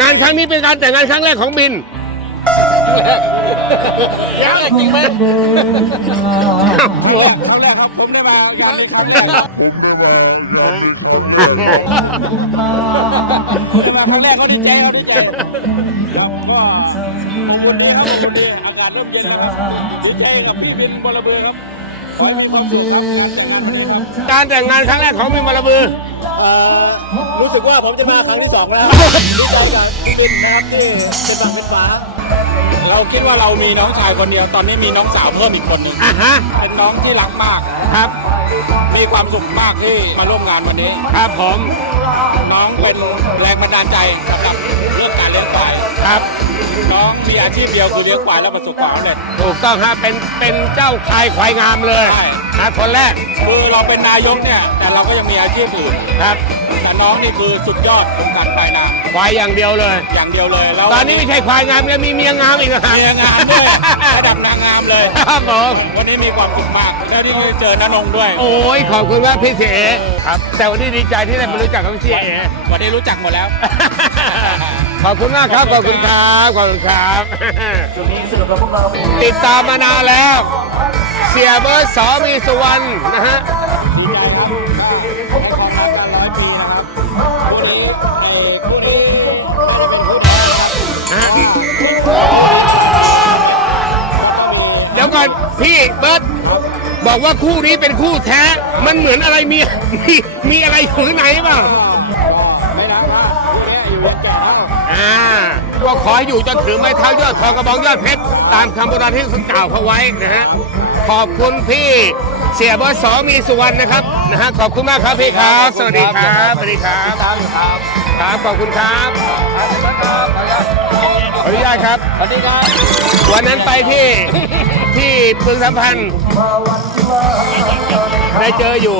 งานครั้งนี้เป็นการแต่งงานครั้งแรกของบินยังจริงไหมอ้าวหมอครั้งแรกครับผมได้มางานนี้ครั้งแรกผมได้มางานนี้ครั้งแรกมาครั้งแรกเขาดีใจเขาดีใจแล้วผมก็ขอบคุณดีครับขอบคุณดีอากาศร่มเย็นนะครับดีใจกับพี่บินบอลเบือครับขอให้มีความสุขครับ งานแต่งงานวันนี้ครับการแต่งงานครั้งแรกของบินบอลบือ เอ่อรู้สึกว่าผมจะมาครั้งที่สองแล้วดีใจกับพี่บินนะครับที่เป็นฝั่งเป็นฝา เราคิดว่าเรามีน้องชายคนเดียวตอนนี้มีน้องสาวเพิ่มอีกคนหนึ่งอะฮะเป็นน้องที่รักมาก ครับมีความสุขมากที่มาร่วมงานวันนี้ ครับผมน้องเป็นแรงบันดาลใจสำหรับเรื่องการเลี้ยงควายครับ น้องมีอาชีพเดียวคือเลี้ยงควายแล้วประสบความสำเร็จถูกต้องฮะเป็นเป็นเจ้าคายควายงามเลยใช่นะคนแรกคือเราเป็นนายกเนี่ยแต่เราก็ยังมีอาชีพอื่นครับแต่ น้องนี่คือสุดยอดของการปลายนาควายอย่างเดียวเลย อย่างเดียวเลยแล้วตอนนี้ไม่ใช่ควายงามแล้วมีเมียงามอีกนะฮะเมียงานด้วยระดับนางงามเลยครับผมวันนี้มีความสุขมากแล้วที่เจอน้านงด้วย โอ้ยขอบคุณมากพี่เสครับแต่วันนี้ดีใจที่ได้มารู้จักกับพี่เสวันนี้รู้จักหมดแล้ว ขอบคุณมากครับขอบคุณครับขอบคุณครับติดตามมานานแล้ว เสียเบิร์ดสอมีสุวรรณนะฮะ พี่เบิร์ตบอกว่าคู่นี้เป็นคู่แท้ มันเหมือนอะไรมีมีมีอะไรอยู่ข้างในเปล่าก็ไม่นะคู่นี้อยู่เรียนแก่แล้วอ่าก็ขอให้อยู่จนถือไม้เท้ายอดทองกระบองยอดเพชรตามคำโบราณที่เขากล่าวเขาไว้นะฮะขอบคุณพี่ เสียบิร์ตสอมีสุวรรณนะครับนะฮะขอบคุณมากครับพี่ครับ สวัสดีครับสวัสดีครับครับครับขอบคุณครับขออนุญาตครับสวัสดีครับ วันนั้นไปที่ที่พึงสัมพันธ์ได้เจออยู่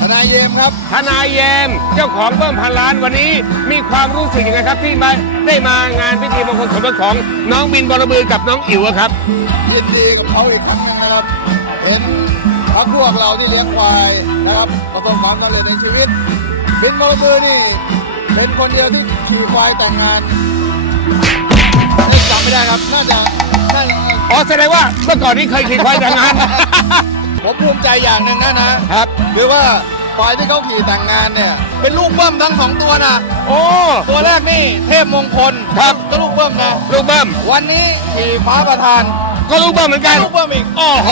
ทนายเยมครับ ทนายแยมเจ้าของเบิ้มพันล้านวันนี้ มีความรู้สึกยังไงครับที่มาได้มางานพิธีมงคลสมรสของน้องบินบอลบือกับน้องอิ๋วอะครับยินดีกับเขาอีกครั้งหนึงนะครับ เห็นพักพวกเราที่เลี้ยงควายนะครับประสบความสำเร็จในชีวิต บินมรบือนี่เป็นคนเดียวที่ขี่ควายแต่งงานเอ้ยจำไม่ได้ครับน่าจะน่าจะ อ๋อแสดงว่าเมื่อก่อนนี้เคยขี่ควายแต่งงาน ผมภูมิใจอย่างหนึ่งนะนะครับ คือว่าควายที่เขาขี่แต่งงานเนี่ย เป็นลูกเบิ้มทั้งสองตัวนะโอ้ ตัวแรกนี่เทพมงคลครับ ก็ลูกเบิ้มนะลูกเบิ้มวันนี้ขี่ฟ้าประธานก็ลูกเบิ้มเหมือนกัน ลูกเบิ้มอีกโอ้โห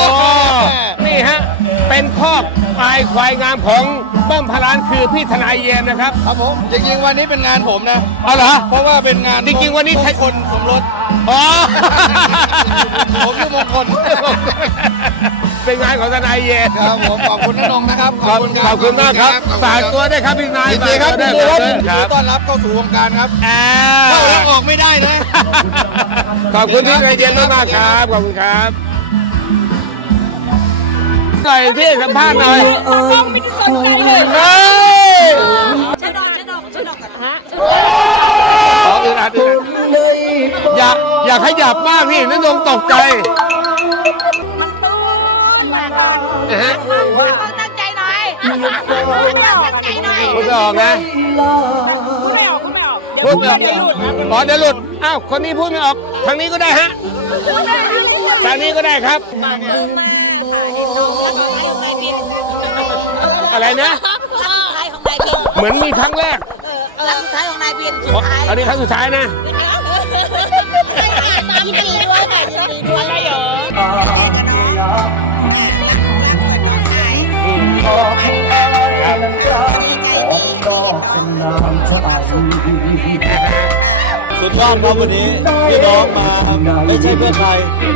นี่ฮะ เป็นครอบ ปลายควายงามของเบิ้มพันล้านคือพี่ทนายแยมนะครับ ครับผมจริงๆวันนี้เป็นงานผมนะ เอาเหรอ เพราะว่าเป็นงานจริงๆวันนี้ใครมงคลสมรส อ๋อ ผมคือมงคล เป็นงานของทนายเยมครับผมขอบคุณน้านงนะครับขอบขอบคุณมากครับฝากตัวด้วยครับพี่นายยินดีครับฝายิกนตัวดีด้วยครับคยินดีรับต้อนรับเข้าสู่วงการครับอ่าเข้าแล้วออกไม่ได้นะ ขอบคุณพี่นายเย็นมากๆครับขอบคุณครับ หน่อยที่สัมภาษณ์หน่อยต้องไม่ได้สนใจเลยเฮ้ยชะดอกชะดอกชะดอกกันฮะขออึดอัดอึดอัดอย่าอย่าขยับมากพี่นั่นลงตกใจมันต้องมากันนะฮะต้องตั้งใจหน่อยตั้งใจหน่อยพูดไม่ออกนะพูดไม่ออกพูดไม่ออกพูดไม่ออกอ๋อเดี๋ยวหลุดอ้าวคนนี้พูดไม่ออกทางนี้ก็ได้ฮะทางนี้ก็ได้ครับ อะไรนะไทยของนายพินเหมือนมีครั้งแรกเออไทยของนายพินสุดท้ายอันนี้ครั้งสุดท้ายนะ ตามยินดีด้วยค่ะยินดีด้วยอะไรเหรอ สุดยอดครับวันนี้พี่น้องมาไม่ใช่เพื่อนใคร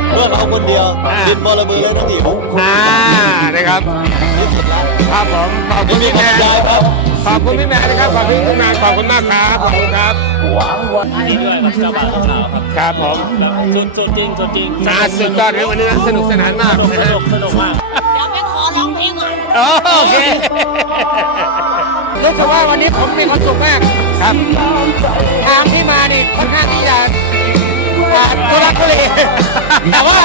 เพื่อนเราคนเดียวอ่าบินบอลมือและทั้งทีมอ่านะครับที่สุดแล้วครับผมขอบคุณพี่แมนขอบคุณครับขอบคุณพี่แมนนะครับขอบคุณพี่แมนขอบคุณมากครับขอบคุณครับนี่ด้วยครับเจ้าบ่าวเจ้าสาวครับครับผมสุดสุดจริงสุดจริงน่าสุดยอดเลยวันนี้นะสนุกสนานมากสนุกนะสฮะนุกสนุกมากเดี๋ยวไปข อร้องเพลงก่อนโอเครู้สึกว่าวันนี้ผมมีความสุขมาก ครับ ทางที่มานี่ค่อนข้างที่จะทุรักทุเลแต่ว่า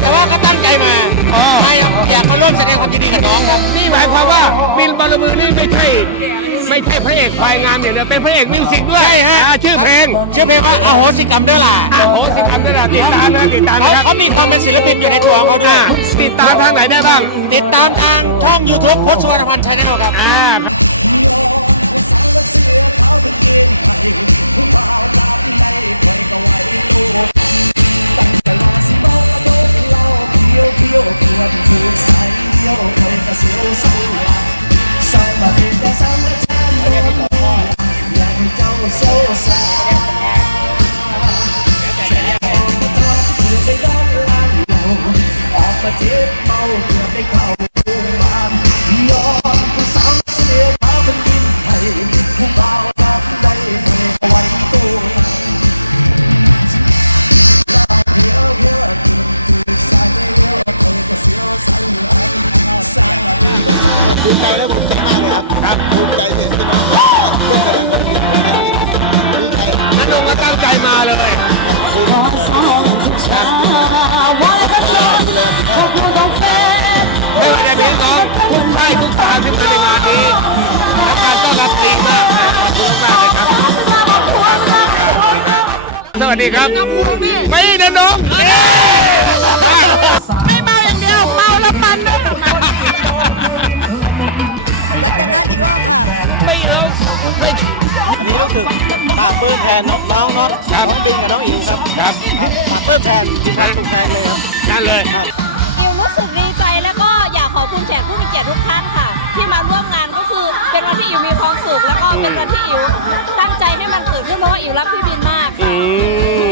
แต่ว่าก็ตั้งใจมาอ๋อ ไม่อยากมาร่วมแสดงความยินดีกับน้องครับ นี่หมายความว่าบินบอลมือนี่ไม่ใช่ ไม่ใช่พระเอกควายงามอย่างเดียวเป็นพระเอกมิวสิกด้วยใช่ฮะอ่าชื่อเพลงชื่อเพลงว่าอโหสิกรรมด้วยล่ะโอ้โหสิทำได้ละติดตามนะติดตามเขานะครับเขามีความเป็นศิลปินอยู่ในตัวของเขาด้วอ่ายติดตามทางไหนได้บ้าง ติดตามทางช่อง YouTube พจน์สุวรรณพัน ธ์ชาแนลครับอ่านันนงก็ตั้งใจมาเลย ไม่ว่าจะเป็นน้องทุกค่ายทุกตาที่มาในงานนี้และการต้อนรับดีมากนะขอบคุณมากเลยครับ สวัสดีครับ ไม่นะน้องเอ้ย นี่ก็คือปากเปิ้ลแทนน้องๆเนาะครับน้องดึงกับน้องอิงครับครับปากเปิ้ลแทนทีมงานถูกแทนเลยครับนั่นเลยอิวรู้สึกดีใจแล้วก็อยากขอบคุณแขกผู้มีเกียรติทุกท่านค่ะ ที่มาร่วมงานก็คือเป็นวันที่อิวมีความสุขแล้วก็เป็นวันที่อิวตั้งใจให้มันเกิดขึ้นเพราะว่าอิวรักพี่บินมากอื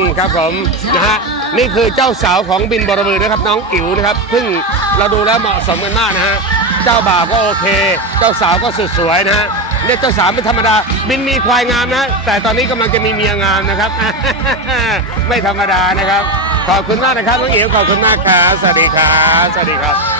มครับผมนะฮะนี่คือเจ้าสาวของบินบรบือนะครับน้องอิ๋วนะครับซึ่งเราดูแล้วเหมาะสมกันมากนะฮะเจ้าบ่าวก็โอเค เจ้าสาวก็สุดสวยนะฮะ เนี่ยเจ้าสาวไม่ธรรมดา บินมีควายงามนะ แต่ตอนนี้กำลังจะมีเมียงามนะครับ ไม่ธรรมดานะครับ ขอบคุณมากนะครับน้องเอ๋วขอบคุณมากครับสวัสดีครับสวัสดีครับ